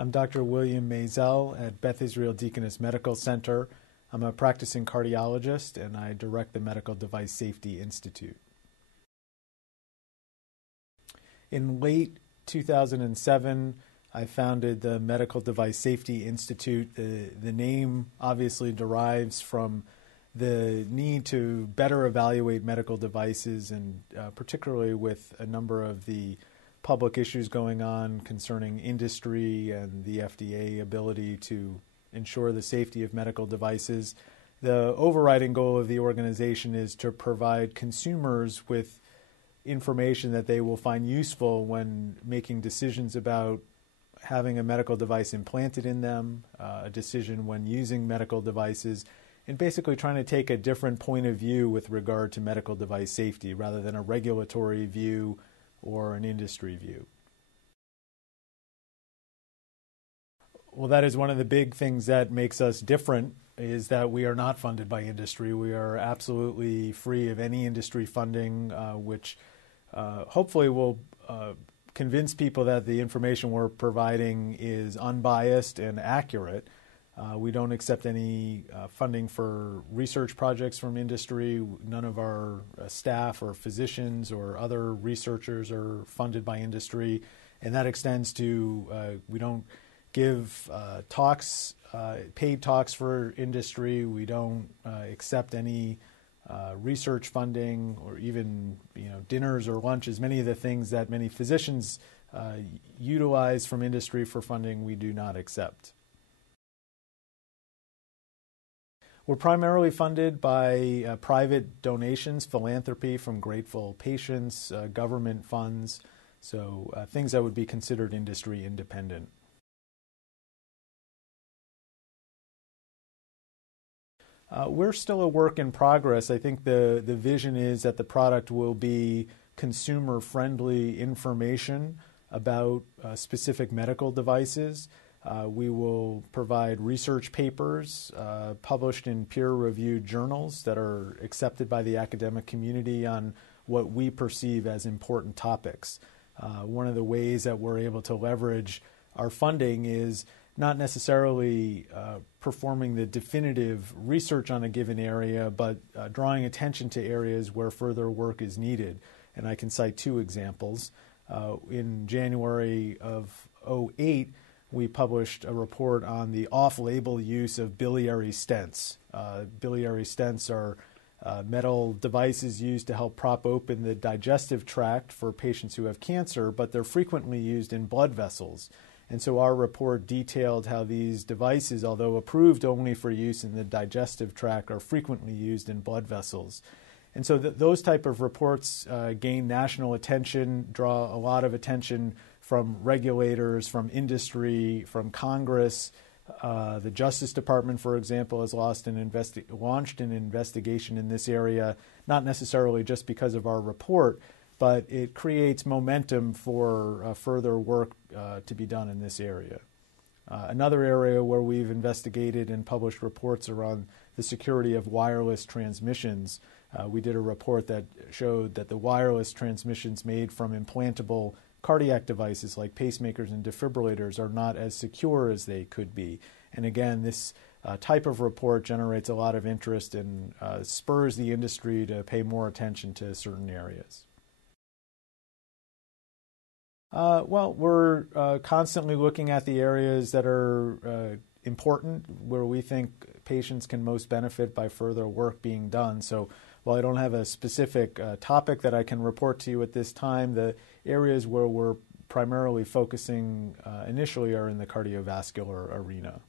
I'm Dr. William Maisel at Beth Israel Deaconess Medical Center. I'm a practicing cardiologist and I direct the Medical Device Safety Institute. In late 2007, I founded the Medical Device Safety Institute. The name obviously derives from the need to better evaluate medical devices, and particularly with a number of the public issues going on concerning industry and the FDA ability to ensure the safety of medical devices. The overriding goal of the organization is to provide consumers with information that they will find useful when making decisions about having a medical device implanted in them, a decision when using medical devices, and basically trying to take a different point of view with regard to medical device safety rather than a regulatory view or an industry view. Well, that is one of the big things that makes us different, is that we are not funded by industry. We are absolutely free of any industry funding, which hopefully will convince people that the information we're providing is unbiased and accurate. We don't accept any funding for research projects from industry. None of our staff or physicians or other researchers are funded by industry. And that extends to, we don't give talks, paid talks for industry. We don't accept any research funding or even dinners or lunches. Many of the things that many physicians utilize from industry for funding, we do not accept. We're primarily funded by private donations, philanthropy from grateful patients, government funds, so things that would be considered industry independent. We're still a work in progress. I think the vision is that the product will be consumer-friendly information about specific medical devices. We will provide research papers published in peer-reviewed journals that are accepted by the academic community on what we perceive as important topics. One of the ways that we're able to leverage our funding is not necessarily performing the definitive research on a given area, but drawing attention to areas where further work is needed. And I can cite two examples. In January of 2008, we published a report on the off-label use of biliary stents. Biliary stents are metal devices used to help prop open the digestive tract for patients who have cancer, but they're frequently used in blood vessels. And so our report detailed how these devices, although approved only for use in the digestive tract, are frequently used in blood vessels. And so those type of reports gain national attention, draw a lot of attention from regulators, from industry, from Congress. The Justice Department, for example, has launched an investigation in this area, not necessarily just because of our report, but it creates momentum for further work to be done in this area. Another area where we've investigated and published reports around the security of wireless transmissions. We did a report that showed that the wireless transmissions made from implantable cardiac devices like pacemakers and defibrillators are not as secure as they could be. And again, this type of report generates a lot of interest and spurs the industry to pay more attention to certain areas. Well, we're constantly looking at the areas that are important, where we think patients can most benefit by further work being done. So while I don't have a specific topic that I can report to you at this time, the areas where we're primarily focusing initially are in the cardiovascular arena.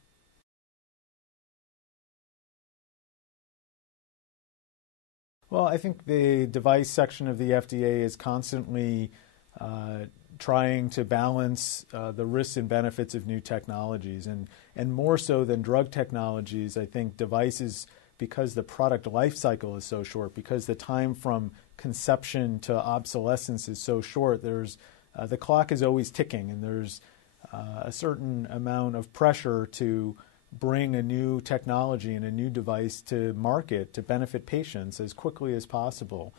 Well, I think the device section of the FDA is constantly trying to balance the risks and benefits of new technologies. And more so than drug technologies, I think devices, because the product life cycle is so short, because the time from conception to obsolescence is so short, there's the clock is always ticking, and there's a certain amount of pressure to bring a new technology and a new device to market to benefit patients as quickly as possible.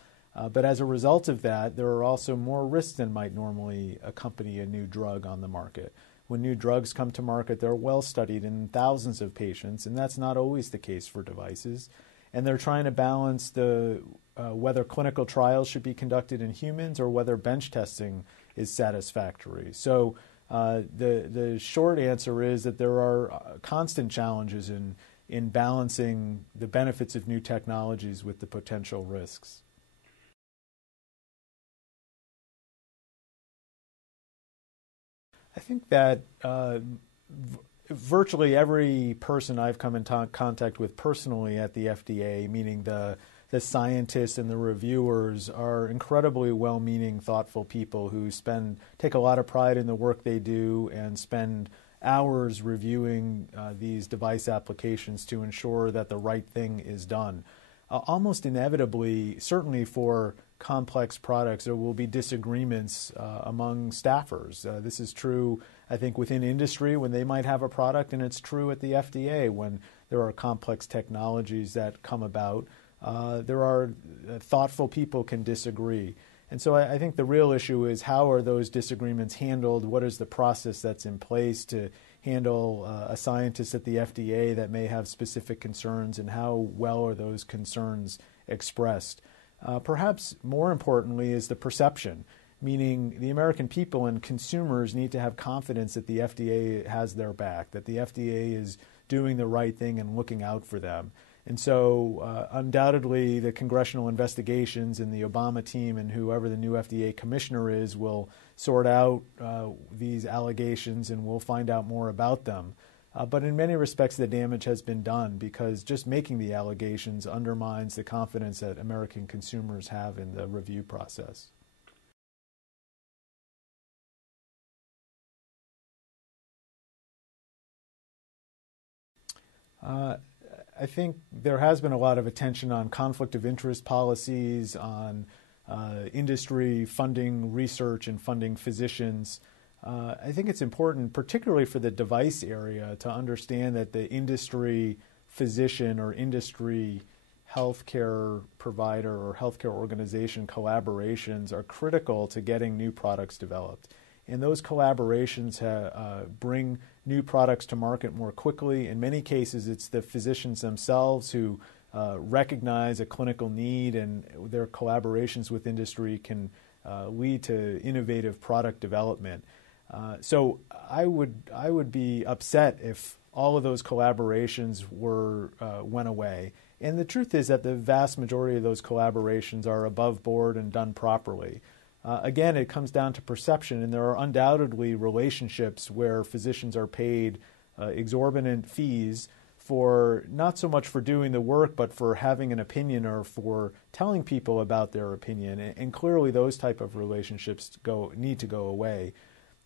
But as a result of that, there are also more risks than might normally accompany a new drug on the market. when new drugs come to market, they're well studied in thousands of patients, and that's not always the case for devices. And they're trying to balance whether clinical trials should be conducted in humans or whether bench testing is satisfactory. So the short answer is that there are constant challenges in balancing the benefits of new technologies with the potential risks. I think that virtually every person I've come in contact with personally at the FDA, meaning the scientists and the reviewers, are incredibly well-meaning, thoughtful people who take a lot of pride in the work they do and spend hours reviewing these device applications to ensure that the right thing is done. Almost inevitably, certainly for complex products, there will be disagreements among staffers. This is true, I think, within industry when they might have a product, and it's true at the FDA when there are complex technologies that come about. There are thoughtful people can disagree. And so I think the real issue is how are those disagreements handled? What is the process that's in place to handle a scientist at the FDA that may have specific concerns, and how well are those concerns expressed? Perhaps more importantly is the perception, meaning the American people and consumers need to have confidence that the FDA has their back, that the FDA is doing the right thing and looking out for them. And so undoubtedly the congressional investigations and the Obama team and whoever the new FDA commissioner is will sort out these allegations, and we'll find out more about them. But in many respects, the damage has been done because just making the allegations undermines the confidence that American consumers have in the review process. I think there has been a lot of attention on conflict of interest policies, on industry funding research and funding physicians. I think it's important, particularly for the device area, to understand that the industry physician or industry healthcare provider or healthcare organization collaborations are critical to getting new products developed. And those collaborations bring new products to market more quickly. In many cases, it's the physicians themselves who recognize a clinical need, and their collaborations with industry can lead to innovative product development. So I would be upset if all of those collaborations went away. And the truth is that the vast majority of those collaborations are above board and done properly. Again, it comes down to perception, and there are undoubtedly relationships where physicians are paid exorbitant fees for not so much for doing the work, but for having an opinion or for telling people about their opinion. And clearly those type of relationships need to go away.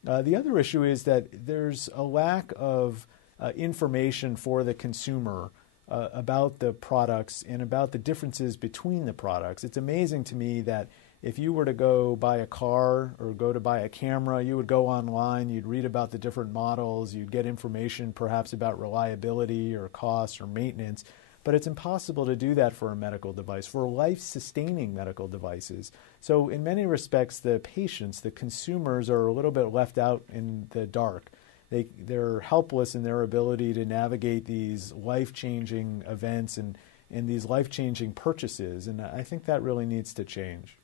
The other issue is that there's a lack of information for the consumer about the products and about the differences between the products. It's amazing to me that if you were to go buy a car or go to buy a camera, you would go online, you'd read about the different models, you'd get information perhaps about reliability or cost or maintenance, but it's impossible to do that for a medical device, for life-sustaining medical devices. So in many respects, the patients, the consumers, are a little bit left out in the dark. They're helpless in their ability to navigate these life-changing events and these life-changing purchases, and I think that really needs to change.